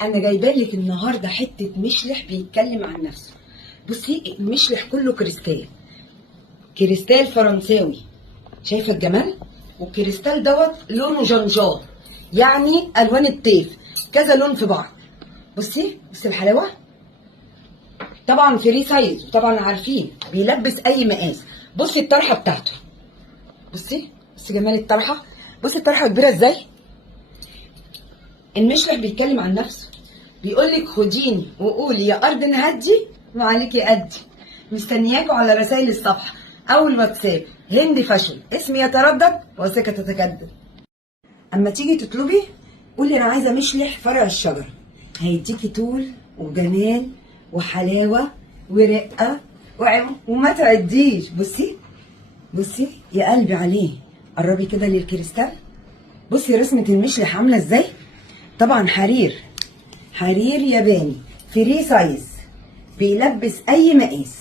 انا جايبه لك النهارده حته مشلح بيتكلم عن نفسه. بصي المشلح كله كريستال، كريستال فرنساوي، شايفه الجمال؟ والكريستال دوت لونه جنجار، يعني الوان الطيف، كذا لون في بعض. بصي الحلاوه. طبعا فري سايز، وطبعا عارفين بيلبس اي مقاس. بصي الطرحه بتاعته، بصي جمال الطرحه. بصي الطرحه كبيره ازاي. المشلح بيتكلم عن نفسه، بيقول لك خديني وقولي يا ارض نهدي وعليكي قدي. مستنياكوا على رسائل الصفحه او الواتساب. هند فاشن، اسمي يتردد وثقة تتجدد. اما تيجي تطلبي قولي انا عايزه مشلح فرع الشجره، هيديكي طول وجمال وحلاوه ورقه وما تعديش. بصي يا قلبي عليه. قربي كده للكريستال. بصي رسمه المشلح عامله ازاي. طبعا حرير ياباني فري سايز، بيلبس اي مقاس.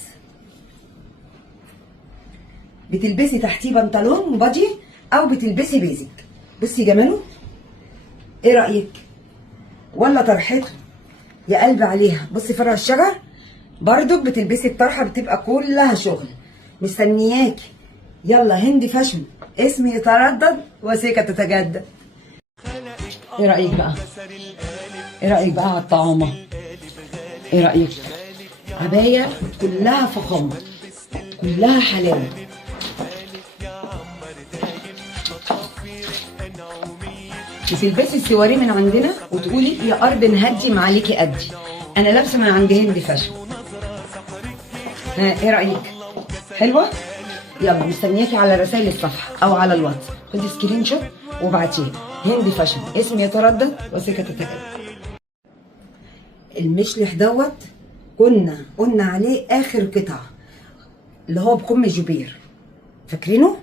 بتلبسي تحتيه بنطلون وبادي او بتلبسي بيزك. بصي جماله، ايه رايك؟ ولا طرحته يا قلبي عليها. بصي فرع الشجر برضو بتلبسي الطرحه، بتبقى كلها شغل. مستنياكي. يلا هند فاشن، اسمي يتردد وثقة تتجدد. ايه رايك بقى؟ ايه رايك بقى على الطعامه؟ ايه رايك؟ عبايه كلها فخامه، كلها حلاوه. بتلبسي السواري من عندنا وتقولي يا ارض نهدي معاليكي قدي. انا لابسه من عند هند فاشن. ها ايه رايك؟ حلوه؟ يلا مستنياكي على رسائل الصفحه او على الواتس. خدي سكرين شوت وابعتيه. هند فاشن، اسمي يتردد وثقة تتجدد. المشلح دوت قلنا عليه اخر قطعه، اللي هو بكم جبير، فاكرينه؟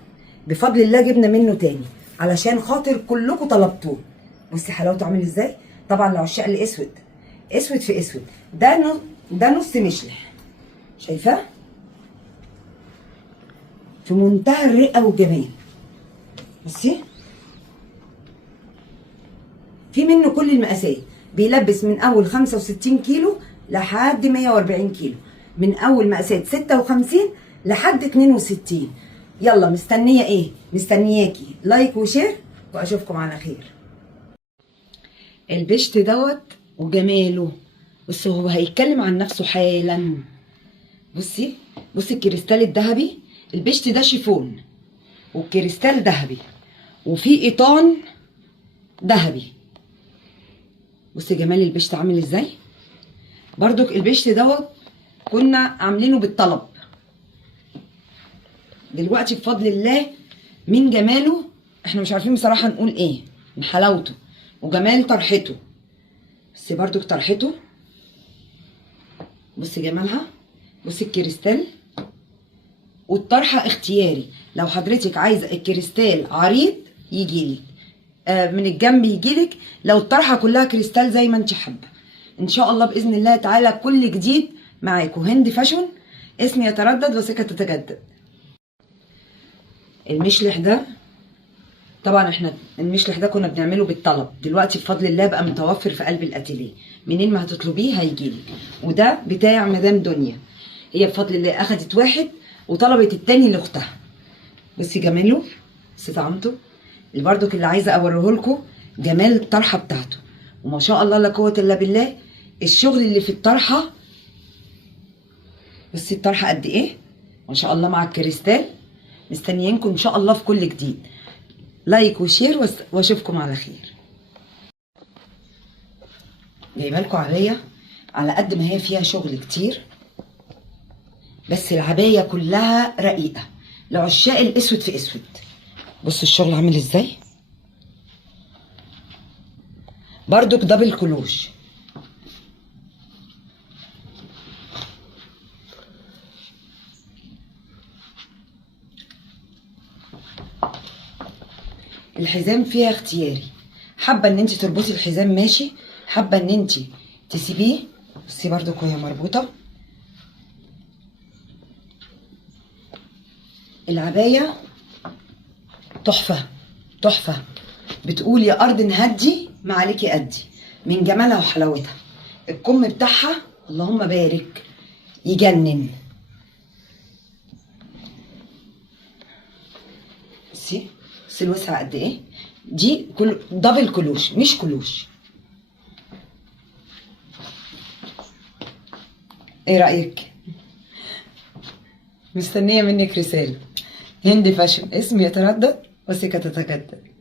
بفضل الله جبنا منه تاني علشان خاطر كلكم طلبتوه. بصي حلاوته عامل ازاي. طبعا لعشاق الاسود، اسود في اسود. ده نص مشلح، شايفاه؟ في منتهى الرقه والجمال. بصي في منه كل المقاسات، بيلبس من اول 65 كيلو لحد 140 كيلو، من اول مقاسات 56 لحد 62. يلا مستنيه ايه؟ مستنياكي لايك وشير، واشوفكم على خير. البشت دوت وجماله. بصي هو هيتكلم عن نفسه حالا. بصي الكريستال الذهبي. البشت ده شيفون والكريستال ذهبي وفي ايطان ذهبي. بصي جمال البشت عامل ازاي. برضك البشت دوت كنا عاملينه بالطلب، دلوقتي بفضل الله من جماله احنا مش عارفين بصراحه نقول ايه، من حلاوته وجمال طرحته. بصي برضك طرحته، بصي جمالها. بصي الكريستال والطرحه اختياري. لو حضرتك عايزه الكريستال عريض يجيلك، من الجنب يجيلك. لو الطرحه كلها كريستال زي ما انت حابه. ان شاء الله باذن الله تعالى كل جديد معاكم. هند فاشن، اسمي يتردد وثقة تتجدد. المشلح ده طبعا احنا المشلح ده كنا بنعمله بالطلب، دلوقتي بفضل الله بقى متوفر في قلب الاتيليه، منين ما هتطلبيه هيجيلك. وده بتاع مدام دنيا، هي بفضل الله اخدت واحد وطلبت التاني لاختها. بصي جماله، بصي طعمته. اللي برضك اللي عايزه اوريه لكم جمال الطرحه بتاعته، وما شاء الله لا قوه الا بالله. الشغل اللي في الطرحه، بصي الطرحه قد ايه ما شاء الله مع الكريستال. مستنيينكم ان شاء الله في كل جديد. لايك وشير واشوفكم على خير. جايبه لكم عبايه على قد ما هي فيها شغل كتير، بس العبايه كلها رقيقه لعشاق الاسود في اسود. بصوا الشغل عامل ازاي. برضك دبل كلوش. الحزام فيها اختياري، حابه ان انت تربطي الحزام ماشي، حابه ان انت تسيبيه. بصي برضك وهي مربوطه. العبايه تحفه تحفه. بتقول يا ارض نهدي معاليكي قدي. من جمالها وحلاوتها. الكم بتاعها اللهم بارك يجنن. بصي الوسع قد ايه. دي دبل كلوش مش كلوش. ايه رأيك؟ مستنية منك رسالة. هندي فاشن اسم يتردد وثقة تتجدد.